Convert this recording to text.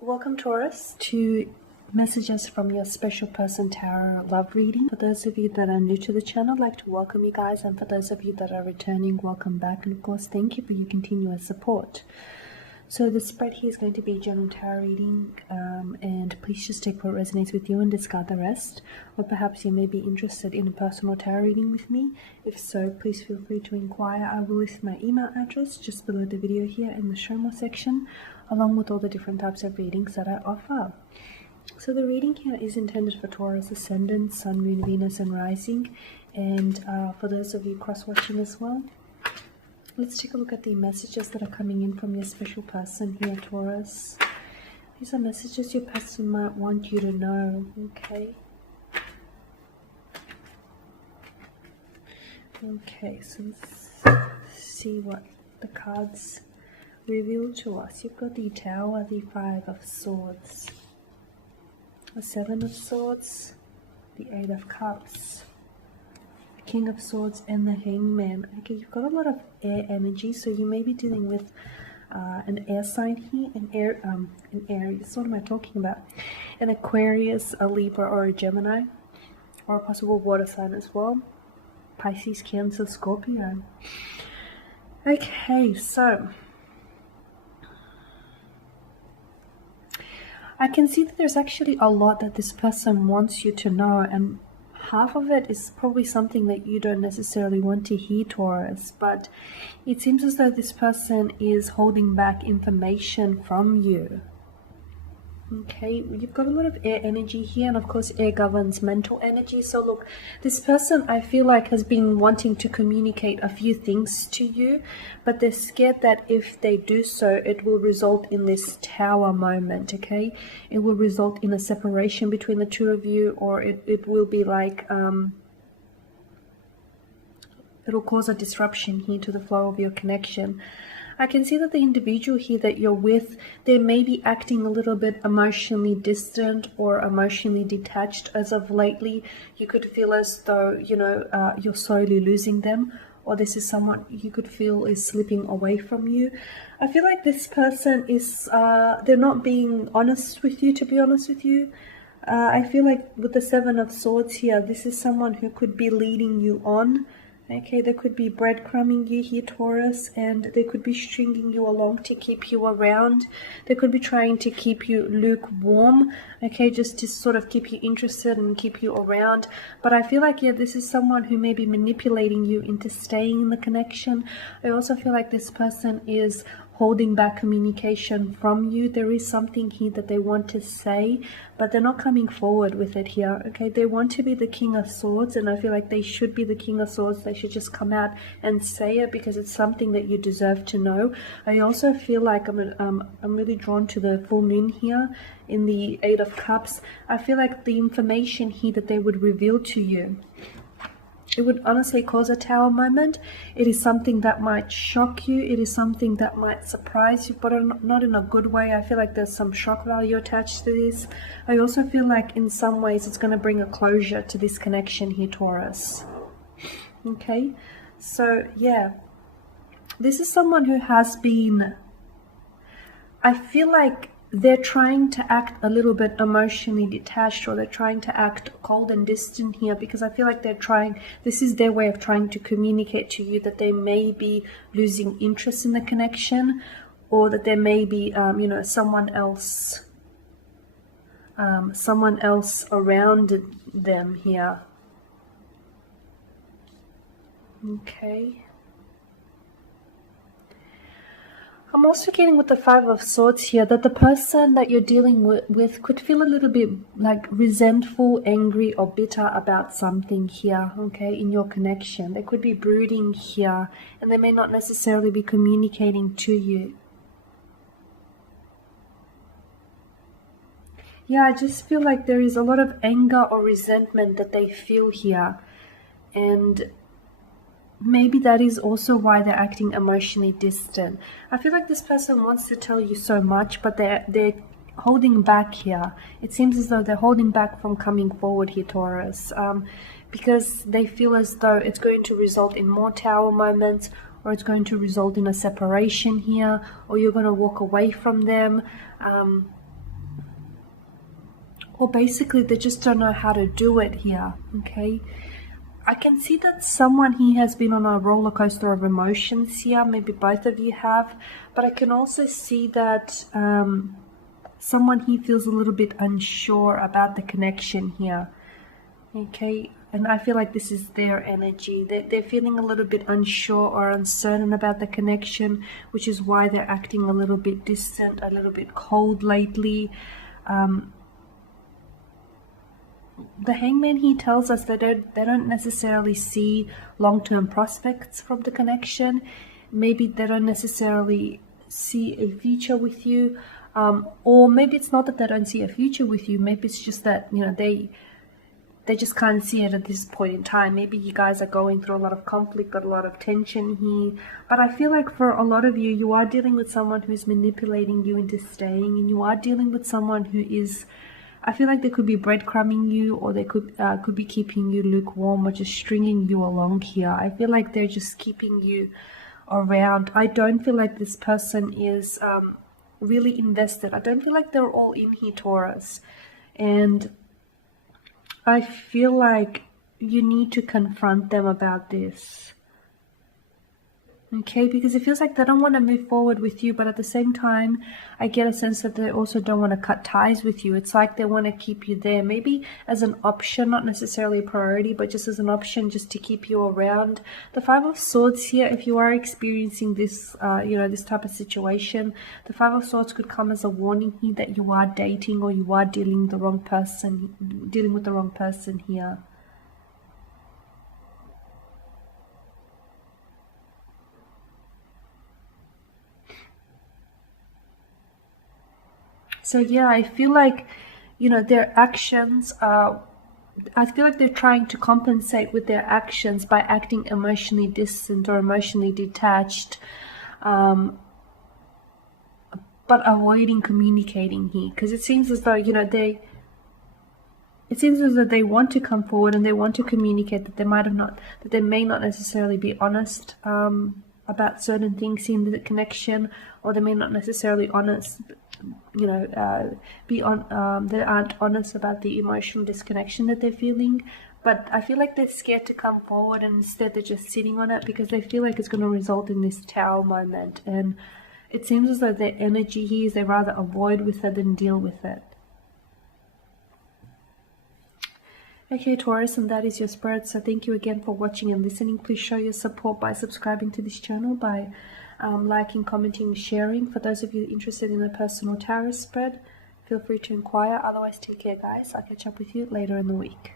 Welcome, Taurus, to messages from your special person tarot love reading. For those of you that are new to the channel, I'd like to welcome you guys, and for those of you that are returning, welcome back, and of course thank you for your continuous support. So the spread here is going to be a general tarot reading, and please just take what resonates with you and discard the rest. Or perhaps you may be interested in a personal tarot reading with me. If so, please feel free to inquire. I will list my email address just below the video here in the show more section, along with all the different types of readings that I offer. So the reading here is intended for Taurus Ascendant, Sun, Moon, Venus and Rising, and for those of you cross-watching as well. Let's take a look at the messages that are coming in from your special person here, Taurus. These are messages your person might want you to know, okay? Okay, so let's see what the cards reveal to us. You've got the Tower, the Five of Swords, the Seven of Swords, the Eight of Cups, King of Swords and the Hangman. Okay, you've got a lot of air energy, so you may be dealing with an air sign here, an Aries. What am I talking about? An Aquarius, a Libra, or a Gemini, or a possible water sign as well. Pisces, Cancer, Scorpio. Okay, so I can see that there's actually a lot that this person wants you to know, and half of it is probably something that you don't necessarily want to hear, Taurus, but it seems as though this person is holding back information from you. Okay, you've got a lot of air energy here, and of course air governs mental energy. So look, this person I feel like has been wanting to communicate a few things to you, but they're scared that if they do so, it will result in this Tower moment, okay? It will result in a separation between the two of you, or it will be like, it'll cause a disruption here to the flow of your connection. I can see that the individual here that you're with, they may be acting a little bit emotionally distant or emotionally detached as of lately. You could feel as though, you know, you're slowly losing them, or this is someone you could feel is slipping away from you. I feel like this person is, they're not being honest with you, to be honest with you. I feel like with the Seven of Swords here, this is someone who could be leading you on. Okay, they could be breadcrumbing you here, Taurus, and they could be stringing you along to keep you around. They could be trying to keep you lukewarm, okay, just to sort of keep you interested and keep you around. But I feel like, yeah, this is someone who may be manipulating you into staying in the connection. I also feel like this person is holding back communication from you. There is something here that they want to say, but they're not coming forward with it here, okay? They want to be the King of Swords, and I feel like they should be the King of Swords. They should just come out and say it because it's something that you deserve to know. I also feel like I'm really drawn to the full moon here in the Eight of Cups. I feel like the information here that they would reveal to you, it would honestly cause a Tower moment. It is something that might shock you. It is something that might surprise you, but not in a good way. I feel like there's some shock value attached to this. I also feel like in some ways it's going to bring a closure to this connection here, Taurus. Okay, so yeah, this is someone who has been, I feel like they're trying to act a little bit emotionally detached, or they're trying to act cold and distant here, because I feel like they're trying, this is their way of trying to communicate to you that they may be losing interest in the connection, or that there may be, you know, someone else around them here. Okay. I'm also getting with the Five of Swords here that the person that you're dealing with could feel a little bit like resentful, angry, or bitter about something here, okay, in your connection. They could be brooding here, and they may not necessarily be communicating to you. Yeah, I just feel like there is a lot of anger or resentment that they feel here, and maybe that is also why they're acting emotionally distant. I feel like this person wants to tell you so much, but they're holding back here. It seems as though they're holding back from coming forward here, Taurus, because they feel as though it's going to result in more Tower moments, or it's going to result in a separation here, or you're going to walk away from them. or basically they just don't know how to do it here. Okay, I can see that someone here has been on a roller coaster of emotions here. Maybe both of you have, but I can also see that someone here feels a little bit unsure about the connection here. Okay, and I feel like this is their energy. They're feeling a little bit unsure or uncertain about the connection, which is why they're acting a little bit distant, a little bit cold lately. The Hangman, he tells us that they don't necessarily see long-term prospects from the connection. Maybe they don't necessarily see a future with you, or maybe it's not that they don't see a future with you. Maybe it's just that, you know, they just can't see it at this point in time. Maybe you guys are going through a lot of conflict, got a lot of tension here. But I feel like for a lot of you, you are dealing with someone who's manipulating you into staying, and you are dealing with someone who is, I feel like they could be breadcrumbing you, or they could be keeping you lukewarm, or just stringing you along here. I feel like they're just keeping you around. I don't feel like this person is really invested. I don't feel like they're all in here, Taurus. And I feel like you need to confront them about this. Okay, because it feels like they don't want to move forward with you, but at the same time, I get a sense that they also don't want to cut ties with you. It's like they want to keep you there, maybe as an option, not necessarily a priority, but just as an option, just to keep you around. The Five of Swords here, if you are experiencing this, this type of situation, the Five of Swords could come as a warning here that you are dating, or you are dealing with the wrong person here. So yeah, I feel like, their actions, I feel like they're trying to compensate with their actions by acting emotionally distant or emotionally detached, but avoiding communicating here. Because it seems as though, it seems as though they want to come forward and they want to communicate, that they may not necessarily be honest about certain things in the connection, or they may not necessarily they aren't honest about the emotional disconnection that they're feeling. But I feel like they're scared to come forward, and instead they're just sitting on it because they feel like it's going to result in this Tower moment. And it seems as though their energy here is they rather avoid with it than deal with it. Okay, Taurus, and that is your spirit. So thank you again for watching and listening. Please show your support by subscribing to this channel, by liking, commenting, sharing. For those of you interested in a personal tarot spread, feel free to inquire. Otherwise, take care, guys. I'll catch up with you later in the week.